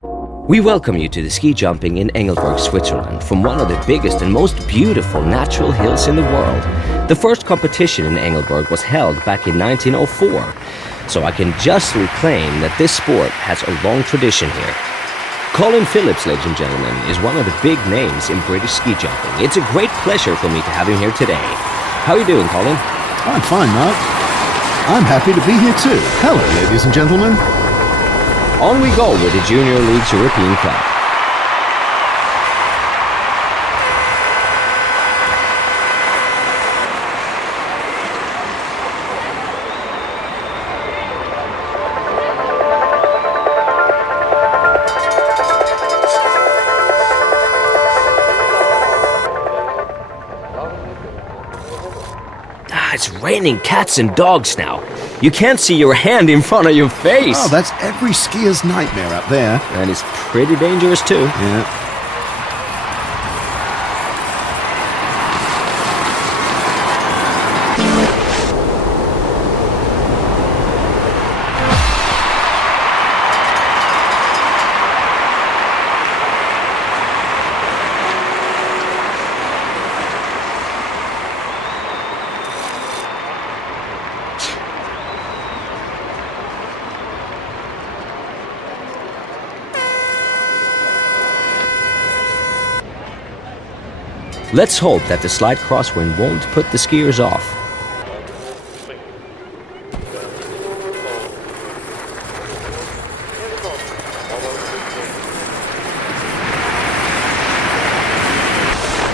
We welcome you to the ski jumping in Engelberg, Switzerland, from one of the biggest and most beautiful natural hills in the world. The first competition in Engelberg was held back in 1904, so I can justly claim that this sport has a long tradition here. Colin Phillips, ladies and gentlemen, is one of the big names in British ski jumping. It's a great pleasure for me to have him here today. How are you doing, Colin? I'm fine, Mark. I'm happy to be here too. Hello, ladies and gentlemen. On we go with the Junior League's European Cup. It's raining cats and dogs now. You can't see your hand in front of your face. Oh, that's every skier's nightmare up there. And it's pretty dangerous too. Yeah. Let's hope that the slight crosswind won't put the skiers off.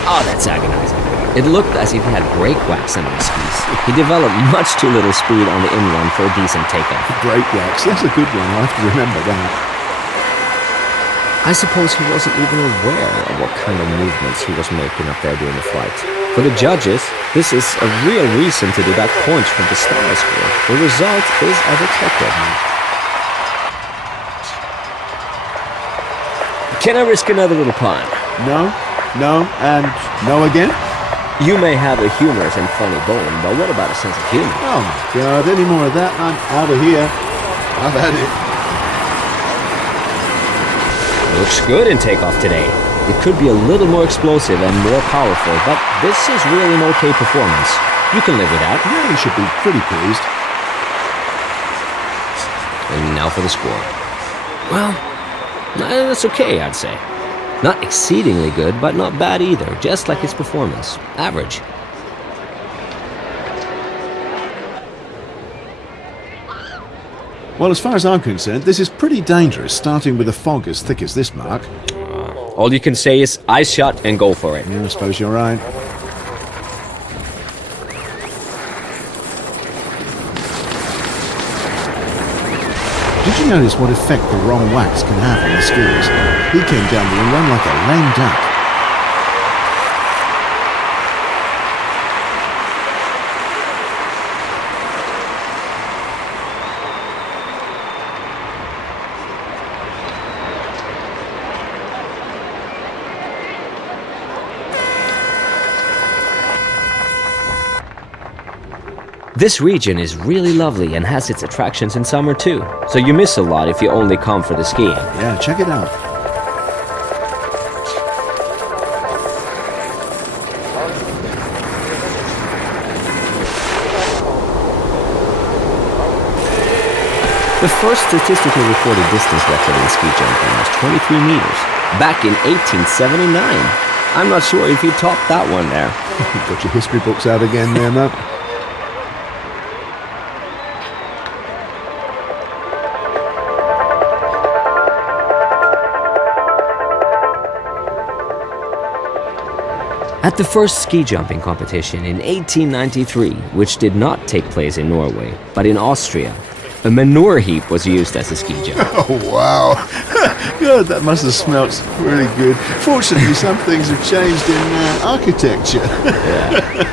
Oh, that's agonizing. It looked as if he had brake wax under his skis. He developed much too little speed on the inrun for a decent takeoff. Brake wax, that's a good one. I'll have to remember that. I suppose he wasn't even aware of what kind of movements he was making up there during the flight. For the judges, this is a real reason to deduct points from the style score. The result is as expected. Can I risk another little pun? No, and no again? You may have a humorous and funny bone, but what about a sense of humor? Oh my God, any more of that, I'm out of here. I've had it. Looks good in takeoff today. It could be a little more explosive and more powerful, but this is really an okay performance. You can live with that. Yeah, you should be pretty pleased. And now for the score. Well, that's okay, I'd say. Not exceedingly good, but not bad either, just like his performance. Average. Well, as far as I'm concerned, this is pretty dangerous, starting with a fog as thick as this, Mark. All you can say is eyes shut and go for it. Yeah, I suppose you're right. Did you notice what effect the wrong wax can have on the skiers? He came down the run like a lame duck. This region is really lovely and has its attractions in summer too, so you miss a lot if you only come for the skiing. Yeah, check it out. The first statistically recorded distance record in ski jumping was 23 meters, back in 1879. I'm not sure if he topped that one there. Got your history books out again there, Matt. At the first ski jumping competition in 1893, which did not take place in Norway, but in Austria, a manure heap was used as a ski jump. Oh, wow. God, that must have smelt really good. Fortunately, some things have changed in architecture. Yeah.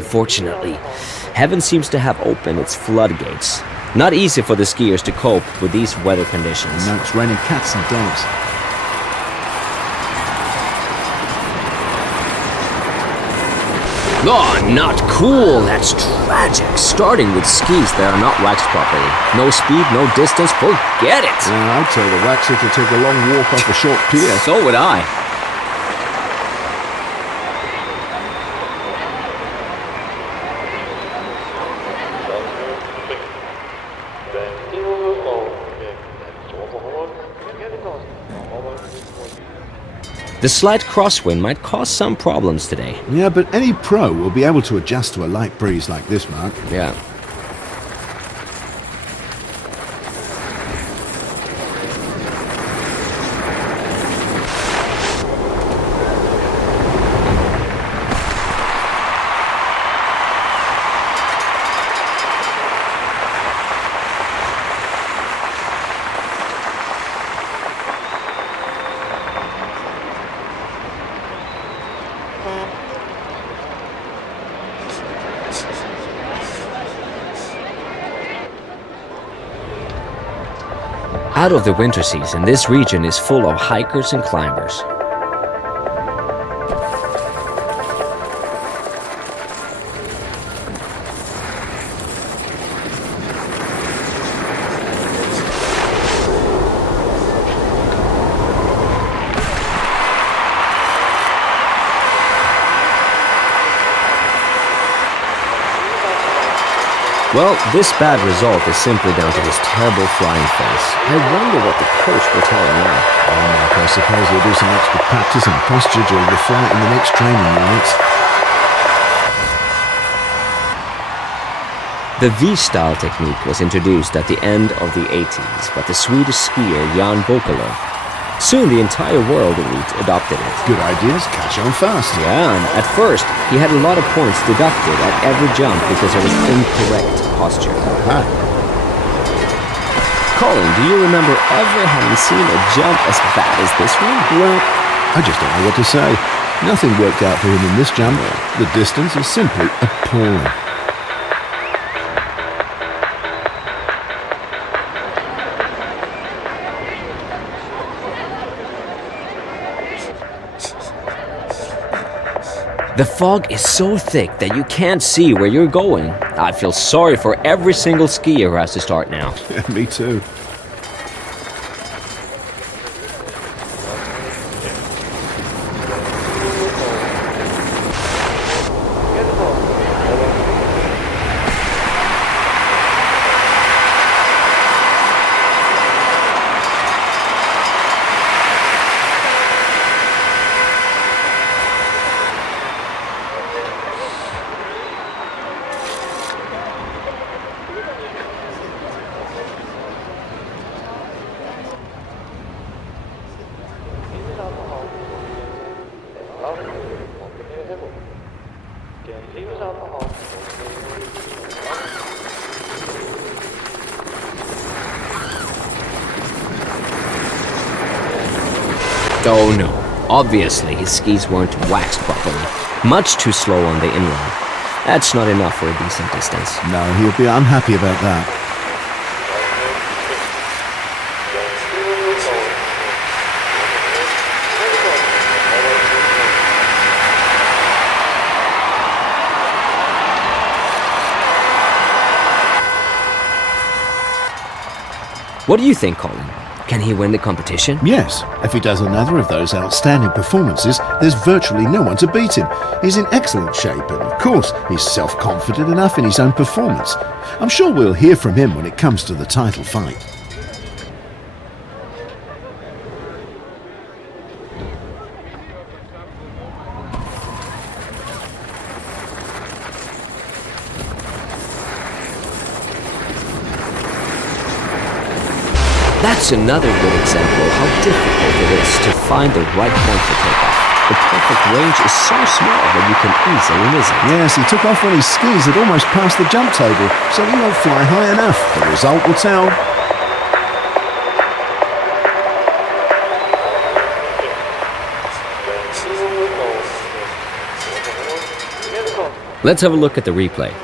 Unfortunately, heaven seems to have opened its floodgates. Not easy for the skiers to cope with these weather conditions. No, it's raining cats and dogs. Oh, not cool! That's tragic. Starting with skis that are not waxed properly. No speed, no distance, forget it! I'd tell the waxer to take a long walk off a short pier. So would I. The slight crosswind might cause some problems today. Yeah, but any pro will be able to adjust to a light breeze like this, Mark. Yeah. Out of the winter season, this region is full of hikers and climbers. Well, this bad result is simply down to this terrible flying face. I wonder what the coach will tell him now. Oh, Mark, I suppose he'll do some extra practice and posture during the flight in the next training units. The V-style technique was introduced at the end of the 80s by the Swedish skier Jan Bokalo. Soon the entire world elite adopted it. Good ideas, catch on fast. Yeah, and at first he had a lot of points deducted at every jump because of his incorrect posture. Ah. Colin, do you remember ever having seen a jump as bad as this one? Well, I just don't know what to say. Nothing worked out for him in this jump. The distance is simply appalling. The fog is so thick that you can't see where you're going. I feel sorry for every single skier who has to start now. Yeah, me too. Oh no, obviously his skis weren't waxed properly. Much too slow on the inline. That's not enough for a decent distance. No, he'll be unhappy about that. What do you think, Colin? Can he win the competition? Yes, if he does another of those outstanding performances, there's virtually no one to beat him. He's in excellent shape and, of course, he's self-confident enough in his own performance. I'm sure we'll hear from him when it comes to the title fight. That's another good example of how difficult it is to find the right point for takeoff. The perfect range is so small that you can easily miss it. Yes, he took off when his skis had almost passed the jump table, so he won't fly high enough. The result will tell. Let's have a look at the replay.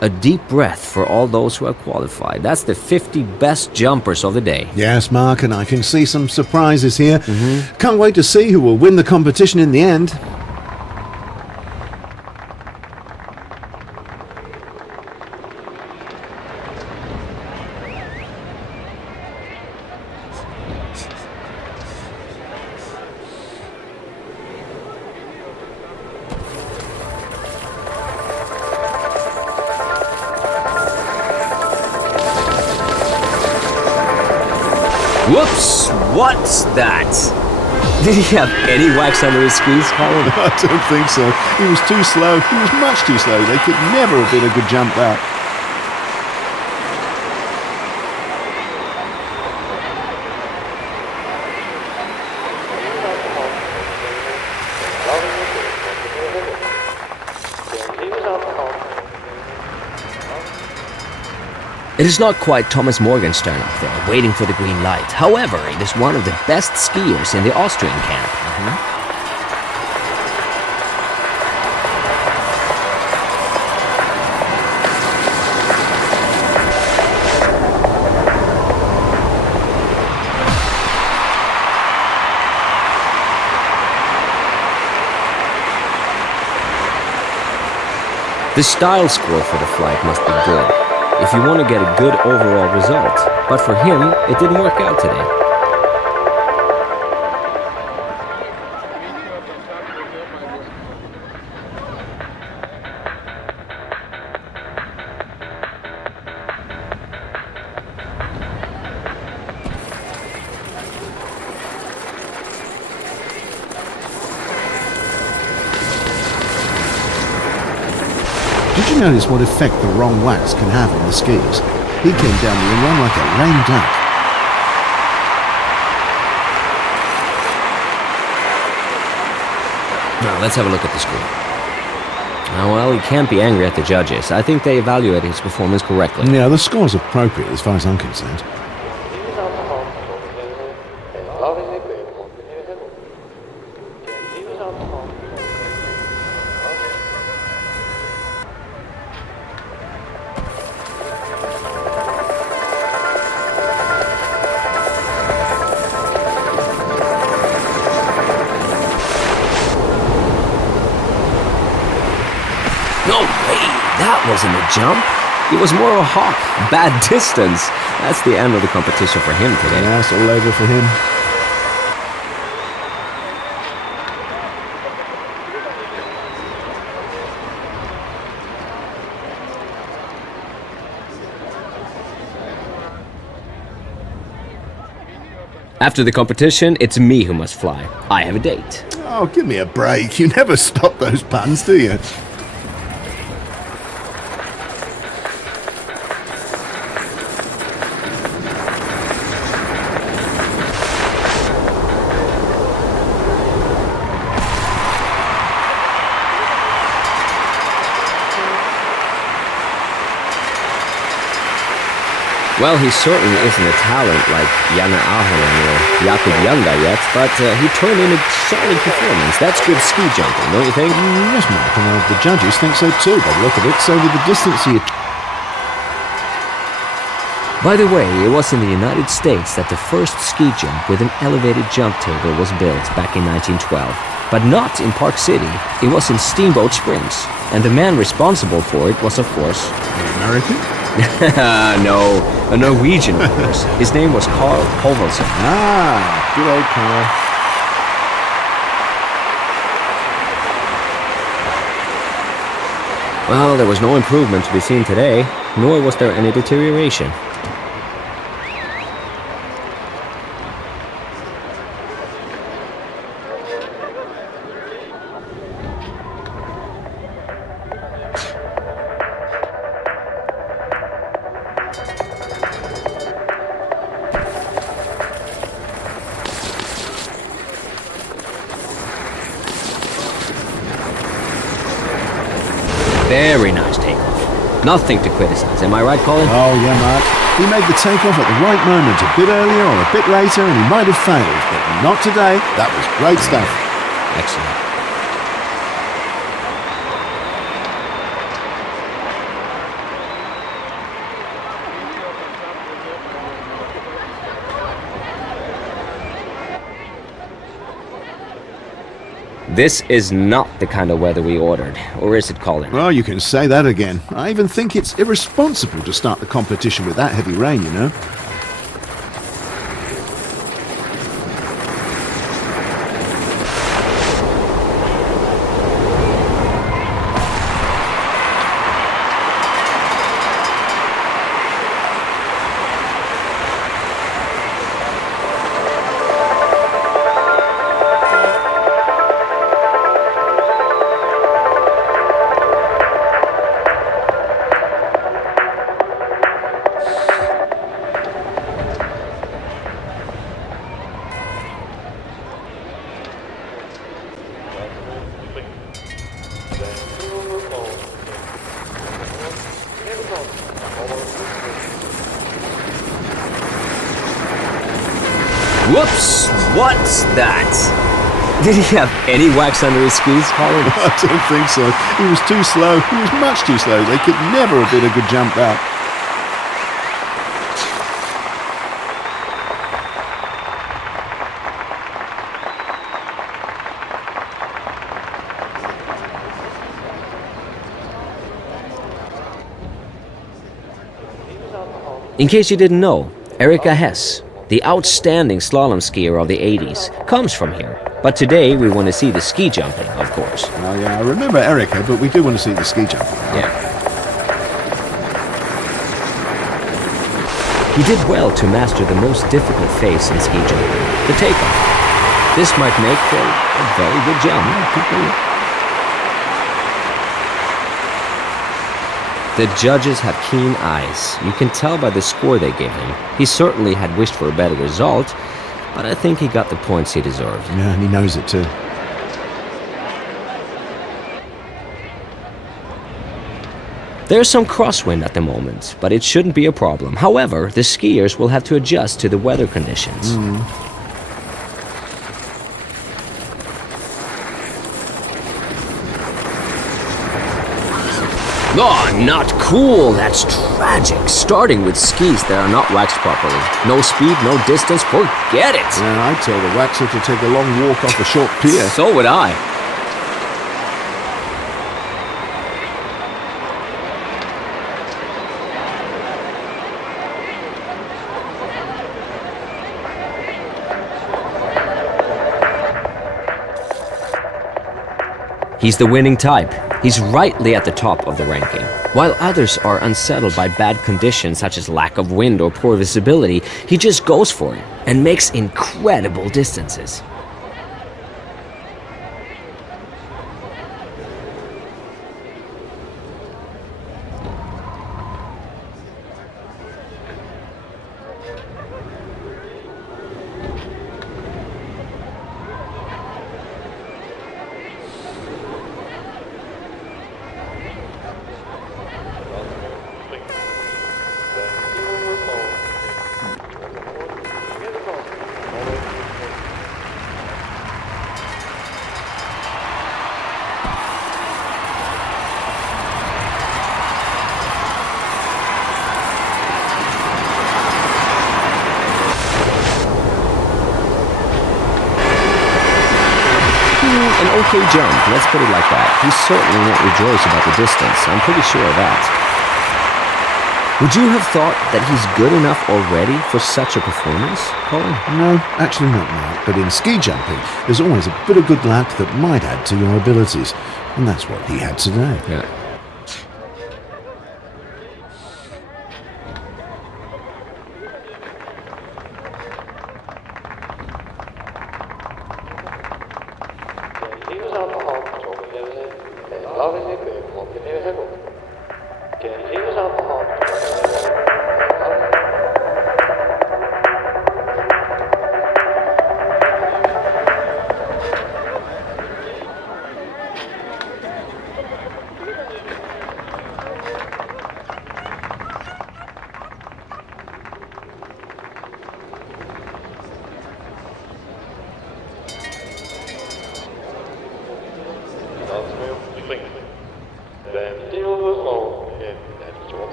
A deep breath for all those who have qualified. That's the 50 best jumpers of the day. Yes, Mark, and I can see some surprises here. Can't wait to see who will win the competition in the end. Whoops! What's that? Did he have any wax under his skis, Colin? I don't think so. He was too slow. He was much too slow. They could never have been a good jump that. It is not quite Thomas Morgenstern up there, waiting for the green light. However, it is one of the best skiers in the Austrian camp. The style score for the flight must be good if you want to get a good overall result. But for him, it didn't work out today. Did you notice what effect the wrong wax can have on the skis? He came down the run like a lame duck. Now, let's have a look at the score. Oh, well, he can't be angry at the judges. I think they evaluated his performance correctly. Yeah, the score's appropriate as far as I'm concerned. No way! That wasn't a jump. It was more of a hop. Bad distance. That's the end of the competition for him today. Yeah, it's all over for him. After the competition, it's me who must fly. I have a date. Oh, give me a break. You never stop those puns, do you? Well, he certainly isn't a talent like Jana Ahonen or Jakub Janda yet, but he turned in a solid performance. That's good ski jumping, don't you think? Yes, Mark, and the judges think so too, by the look of it. So with the distance he... By the way, it was in the United States that the first ski jump with an elevated jump table was built back in 1912. But not in Park City, it was in Steamboat Springs. And the man responsible for it was, of course... An American? No, a Norwegian, of course. His name was Carl Povelsen. Ah, good old Carl. Well, there was no improvement to be seen today, nor was there any deterioration. Very nice takeoff. Nothing to criticize, am I right, Colin? Oh, yeah, Mark. He made the takeoff at the right moment, a bit earlier or a bit later, and he might have failed, but not today. That was great stuff. Excellent. This is not the kind of weather we ordered, or is it, Colin? Well, you can say that again. I even think it's irresponsible to start the competition with that heavy rain, you know. Whoops! What's that? Did he have any wax under his skis, Colin? I don't think so. He was too slow. He was much too slow. They could never have been a good jump out. In case you didn't know, Erika Hess, the outstanding slalom skier of the 80s, comes from here. But today we want to see the ski jumping, of course. Oh, yeah, I remember Erica, but we do want to see the ski jumping. Yeah. He did well to master the most difficult phase in ski jumping, the takeoff. This might make for a very good jump. The judges have keen eyes. You can tell by the score they gave him. He certainly had wished for a better result, but I think he got the points he deserved. Yeah, and he knows it too. There's some crosswind at the moment, but it shouldn't be a problem. However, the skiers will have to adjust to the weather conditions. Oh, not cool. That's tragic. Starting with skis that are not waxed properly. No speed, no distance. Forget it. Yeah, I'd tell the waxer to take a long walk off a short pier. So would I. He's the winning type. He's rightly at the top of the ranking. While others are unsettled by bad conditions such as lack of wind or poor visibility, he just goes for it and makes incredible distances. An okay jump, let's put it like that. He certainly won't rejoice about the distance, I'm pretty sure of that. Would you have thought that he's good enough already for such a performance, Colin? No, actually not, Mark. But in ski jumping, there's always a bit of good luck that might add to your abilities. And that's what he had today. Yeah.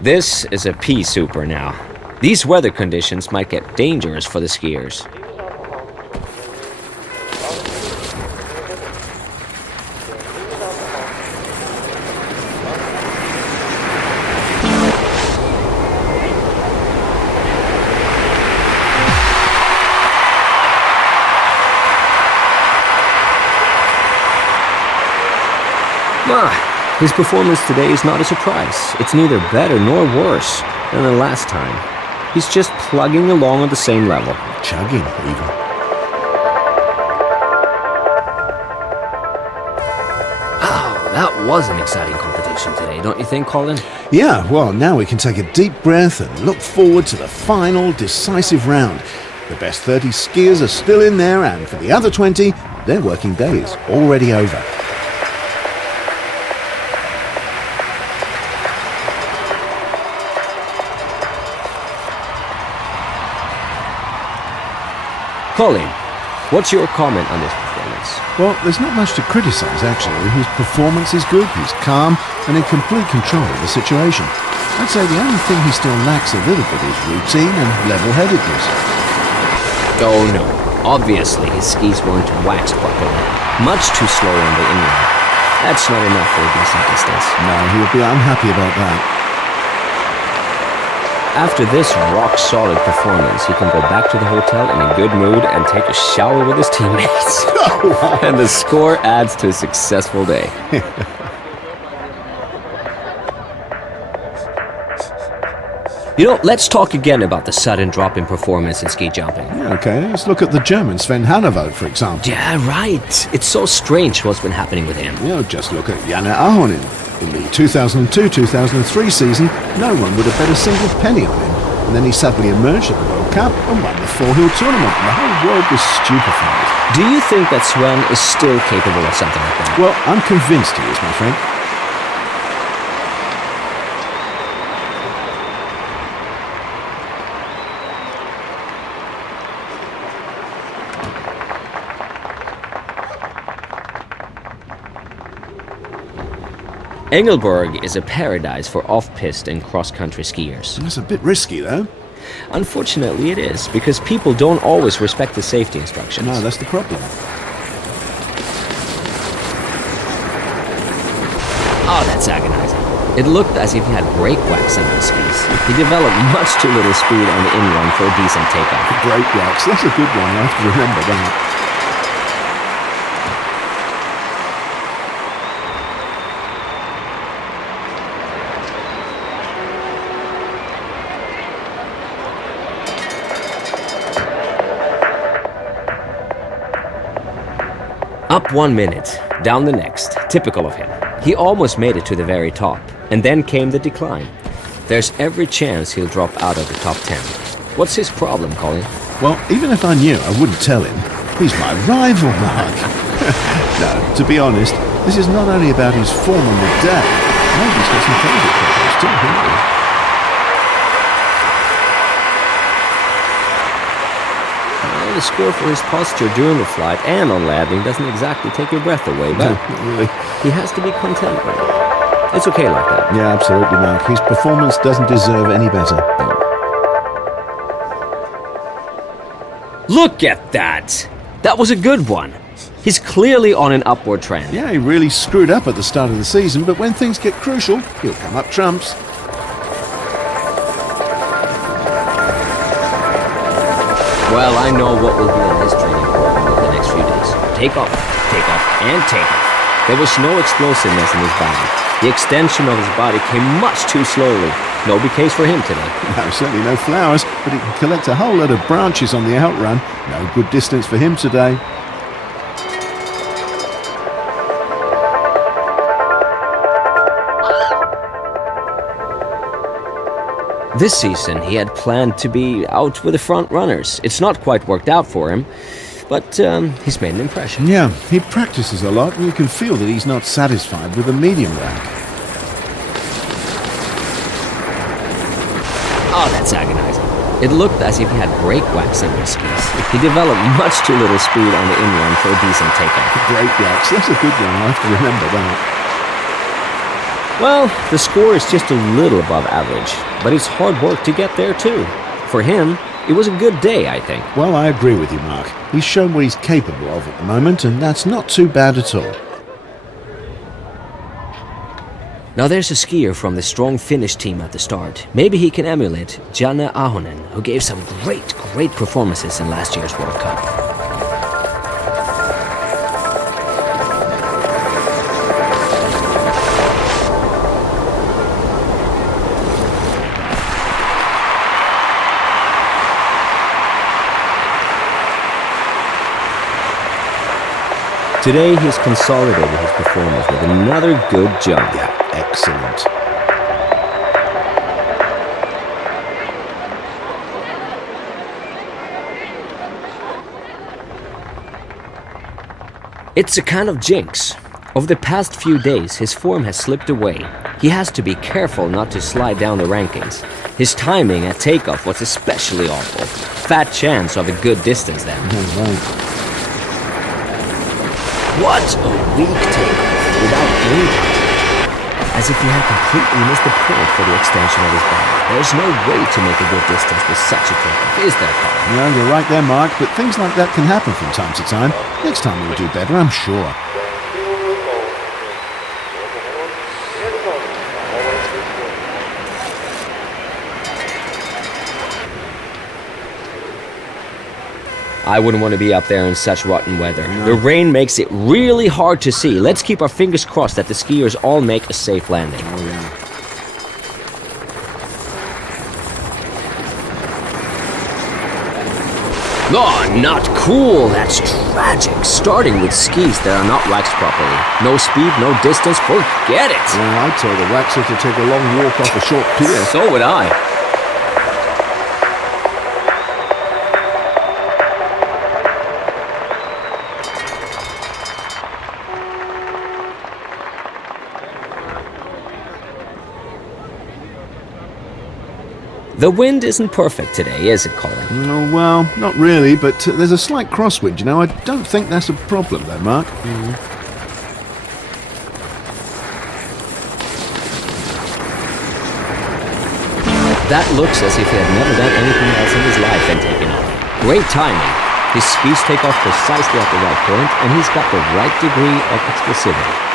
This is a pea super now. These weather conditions might get dangerous for the skiers. His performance today is not a surprise. It's neither better nor worse than the last time. He's just plugging along at the same level. Chugging, even. Oh, that was an exciting competition today, don't you think, Colin? Yeah, well, now we can take a deep breath and look forward to the final, decisive round. The best 30 skiers are still in there, and for the other 20, their working day is already over. Colin, what's your comment on this performance? Well, there's not much to criticise, actually. His performance is good, he's calm, and in complete control of the situation. I'd say the only thing he still lacks a little bit is routine and level-headedness. Oh no, obviously his skis weren't waxed properly. Much too slow on the inline. That's not enough for a decent distance. No, he'll be unhappy about that. After this rock-solid performance, he can go back to the hotel in a good mood and take a shower with his teammates. Oh, wow. And the score adds to a successful day. You know, let's talk again about the sudden drop in performance in ski jumping. Okay, let's look at the German Sven Hannawald, for example. Yeah, right. It's so strange what's been happening with him. You know, just look at Janne Ahonen. In the 2002-2003 season, no one would have bet a single penny on him. And then he suddenly emerged at the World Cup and won the four-hill tournament, and the whole world was stupefied. Do you think that Sven is still capable of something like that? Well, I'm convinced he is, my friend. Engelberg is a paradise for off-piste and cross-country skiers. That's a bit risky, though. Unfortunately, it is, because people don't always respect the safety instructions. No, that's the problem. Oh, that's agonizing. It looked as if he had brake wax under his skis. He developed much too little speed on the in-run for a decent takeoff. Brake wax, that's a good one. I have to remember that. Up 1 minute, down the next, typical of him. He almost made it to the very top, and then came the decline. There's every chance he'll drop out of the top 10. What's his problem, Colin? Well, even if I knew, I wouldn't tell him. He's my rival, Mark. No, to be honest, this is not only about his form on the day. Maybe he's got some favourite problems too, hasn't he? the score for his posture during the flight and on landing doesn't exactly take your breath away, but No, really. he has to be content with it. It's okay like that. Yeah, absolutely, Mark. His performance doesn't deserve any better. Look at that! That was a good one. He's clearly on an upward trend. Yeah, he really screwed up at the start of the season, but when things get crucial, he'll come up trumps. Well, I know what will be in his training program over the next few days. Take off, and take off. There was no explosiveness in his body. The extension of his body came much too slowly. No big case for him today. No, certainly no flowers, but he can collect a whole lot of branches on the outrun. No good distance for him today. This season, he had planned to be out with the front runners. It's not quite worked out for him, but he's made an impression. Yeah, he practices a lot, and you can feel that he's not satisfied with the medium rank. Oh, that's agonizing. It looked as if he had brake wax in his skis. He developed much too little speed on the inrun for a decent takeoff. Brake wax, that's a good one. I have to remember that. Well, the score is just a little above average, but it's hard work to get there too. For him, it was a good day, I think. Well, I agree with you, Mark. He's shown what he's capable of at the moment, and that's not too bad at all. Now there's a skier from the strong Finnish team at the start. Maybe he can emulate Janne Ahonen, who gave some great performances in last year's World Cup. Today he's consolidated his performance with another good jump. Yeah, excellent. It's a kind of jinx. Over the past few days, his form has slipped away. He has to be careful not to slide down the rankings. His timing at takeoff was especially awful. Fat chance of a good distance then. What a weak takeoff without any contact. As if he had completely missed the point for the extension of his body. There's no way to make a good distance with such a takeoff, is there, Colin? No, you're right there, Mark, but things like that can happen from time to time. Next time we'll do better, I'm sure. I wouldn't want to be up there in such rotten weather. No. The rain makes it really hard to see. Let's keep our fingers crossed that the skiers all make a safe landing. Oh, yeah. Oh, not cool. That's tragic. Starting with skis that are not waxed properly. No speed, no distance. Forget it. Yeah, I'd tell the waxer to take a long walk off a short pier. So would I. The wind isn't perfect today, is it, Colin? Oh, well, not really, but there's a slight crosswind, you know. I don't think that's a problem, though, Mark. That looks as if he had never done anything else in his life than taking off. Great timing. His skis take off precisely at the right point, and he's got the right degree of explosivity.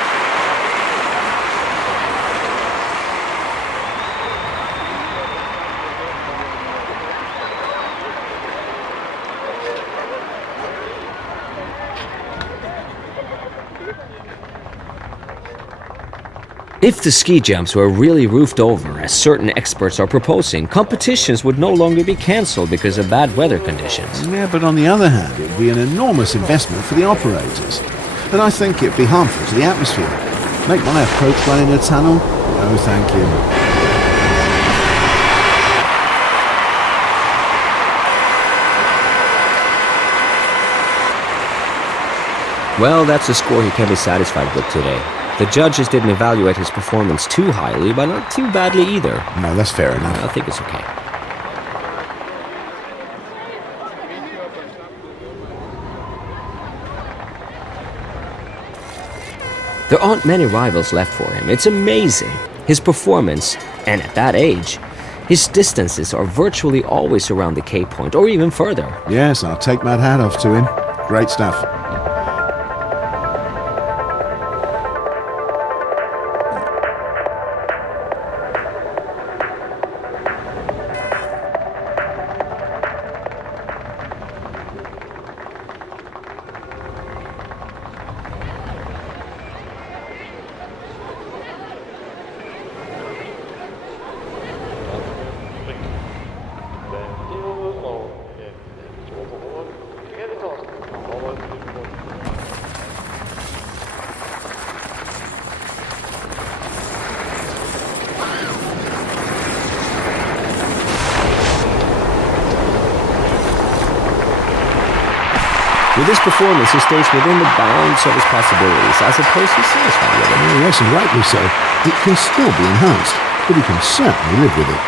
If the ski jumps were really roofed over, as certain experts are proposing, competitions would no longer be cancelled because of bad weather conditions. Yeah, but on the other hand, it would be an enormous investment for the operators. And I think it would be harmful to the atmosphere. Make my approach run in a tunnel? No, thank you. Well, that's a score he can be satisfied with today. The judges didn't evaluate his performance too highly, but not too badly either. No, that's fair enough. I think it's okay. There aren't many rivals left for him. It's amazing. His performance, and at that age, his distances are virtually always around the K point or even further. Yes, I'll take my hat off to him. Great stuff. With his performance, he stays within the bounds of his possibilities, as opposed to satisfied with it. Oh, yes, and rightly so. It can still be enhanced, but he can certainly live with it.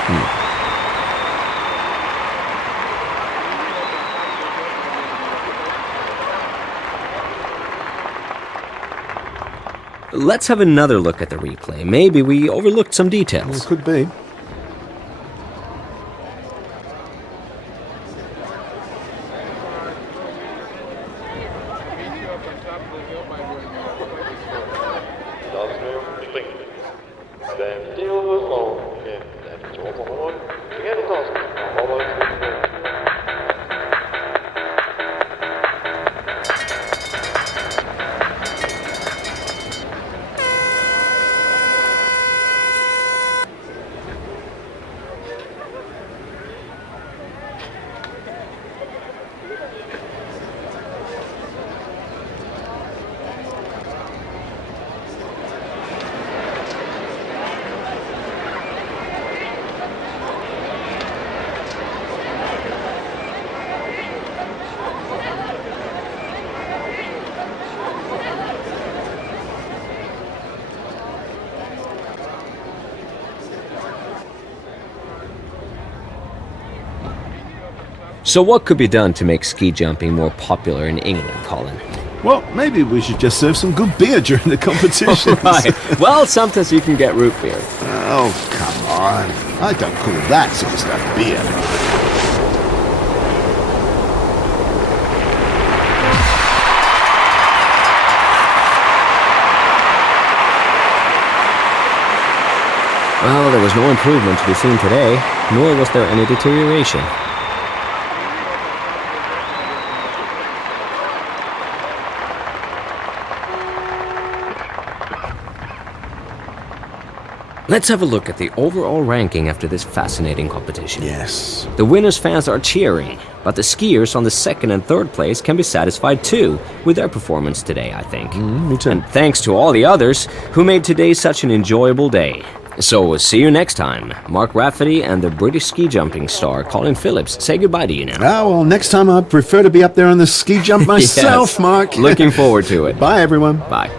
Let's have another look at the replay. Maybe we overlooked some details. It could be. So what could be done to make ski jumping more popular in England, Colin? Well, maybe we should just serve some good beer during the competition. Right. Well, sometimes you can get root beer. Oh, come on. I don't call that sort of stuff beer. Well, there was no improvement to be seen today, nor was there any deterioration. Let's have a look at the overall ranking after this fascinating competition. Yes. The winners' fans are cheering, but the skiers on the second and third place can be satisfied too with their performance today, I think. Me too. And thanks to all the others who made today such an enjoyable day. So, see you next time. Mark Rafferty and the British ski jumping star Colin Phillips say goodbye to you now. Ah, well, next time I'd prefer to be up there on the ski jump myself, Yes. Mark. Looking forward to it. Bye, everyone. Bye.